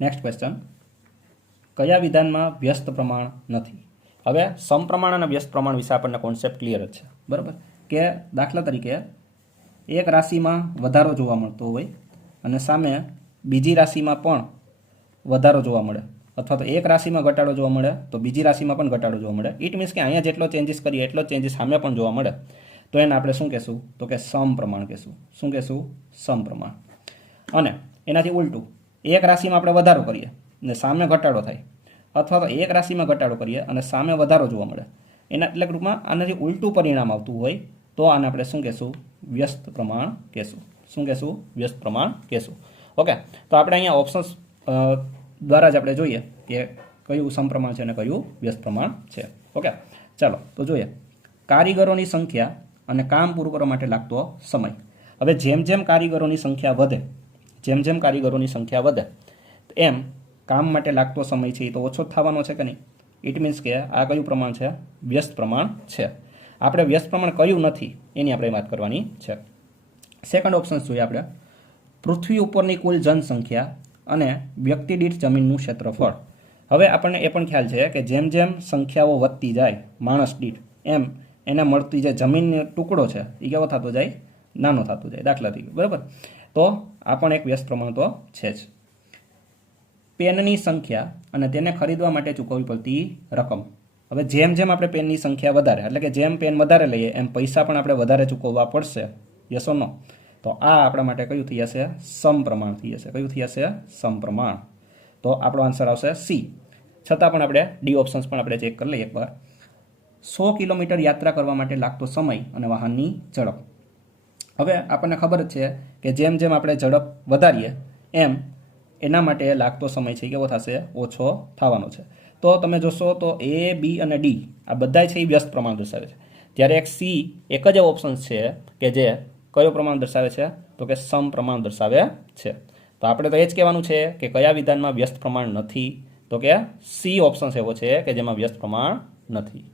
Next question, કયા વિધાનમાં વ્યસ્ત પ્રમાણ નથી? હવે સમપ્રમાણ અને વ્યસ્ત પ્રમાણ વિશે આપણને કોન્સેપ્ટ ક્લિયર જ છે, બરાબર? કે દાખલા તરીકે એક રાશિમાં વધારો જોવા મળતો હોય અને સામે બીજી રાશિમાં પણ વધારો જોવા મળે, અથવા તો એક રાશિમાં ઘટાડો જોવા મળે તો બીજી રાશિમાં પણ ઘટાડો જોવા મળે. ઇટ મીન્સ કે અહીંયા જેટલો ચેન્જીસ કરીએ એટલો ચેન્જીસ સામે પણ જોવા મળે, તો એને આપણે શું કહેશું? તો કે સમપ્રમાણ કહેશું. શું કહેશું? સમપ્રમાણ. અને એનાથી ઉલટું, એક રાશિમાં આપણે વધારો કરીએ ને સામે ઘટાડો થાય, અથવા તો એક રાશિમાં ઘટાડો કરીએ અને સામે વધારો જોવા મળે, એના એટલે ગ્રુપમાં આનાથી ઉલટું પરિણામ આવતું હોય તો આને આપણે શું કહેશું? વ્યસ્ત પ્રમાણ કહેશું. શું કહેશું? વ્યસ્ત પ્રમાણ કહેશું. ઓકે, તો આપણે અહીંયા ઓપ્શન્સ દ્વારા જ આપણે જોઈએ કે કયું સમપ્રમાણ છે અને કયું વ્યસ્ત પ્રમાણ છે. ઓકે, ચાલો તો જોઈએ. કારીગરોની સંખ્યા અને કામ પૂરું કરવા માટે લાગતો સમય. હવે જેમ જેમ કારીગરોની સંખ્યા વધે, એમ કામ માટે લાગતો સમય છે એ તો ઓછો જ થવાનો છે કે નહીં? ઇટ મીન્સ કે આ કયું પ્રમાણ છે? વ્યસ્ત પ્રમાણ છે. આપણે વ્યસ્ત પ્રમાણ કયું નથી એની આપણે વાત કરવાની છે. સેકન્ડ ઓપ્શન જોઈએ આપણે, પૃથ્વી ઉપરની કુલ જનસંખ્યા અને વ્યક્તિ દીઠ જમીનનું ક્ષેત્રફળ. હવે આપણને એ પણ ખ્યાલ છે કે જેમ જેમ સંખ્યાઓ વધતી જાય માણસ દીઠ, એમ એને મળતી જે જમીનનો ટુકડો છે એ કેવો થતો જાય? નાનો થતો જાય. દાખલા તરીકે, બરાબર? તો આ પણ એક વ્યસ્ત પ્રમાણ તો છે જ. પેનની સંખ્યા અને તેને ખરીદવા માટે ચૂકવવી પડતી રકમ. હવે જેમ જેમ આપણે પેનની સંખ્યા વધારે, એટલે કે જેમ પેન વધારે લઈએ એમ પૈસા પણ આપણે વધારે ચૂકવવા પડશે. યસ ઓર નો? તો આ આપણા માટે કયું થઈ જશે? સમપ્રમાણ થઈ જશે. કયું થઈ જશે? સમપ્રમાણ. તો આપણો આન્સર આવશે સી. છતાં પણ આપણે ડી ઓપ્શન્સ પણ આપણે ચેક કરી લઈએ એકવાર. 100 કિલોમીટર યાત્રા કરવા માટે લાગતો સમય અને વાહનની ઝડપ. હવે આપણને ખબર જ છે કે જેમ જેમ આપણે ઝડપ વધારીએ એમ એના માટે લાગતો સમય છે કેવો થશે? ઓછો થવાનો છે. તો તમે જોશો તો એ, બી અને ડી આ બધા છે એ વ્યસ્ત પ્રમાણ દર્શાવે છે, જ્યારે એક સી એક જ ઓપ્શન છે કે જે કયો પ્રમાણ દર્શાવે છે? તો કે સમપ્રમાણ દર્શાવે છે. તો આપણે તો એ જ કહેવાનું છે કે કયા વિધાનમાં વ્યસ્ત પ્રમાણ નથી? તો કે સી ઓપ્શન એવો છે કે જેમાં વ્યસ્ત પ્રમાણ નથી.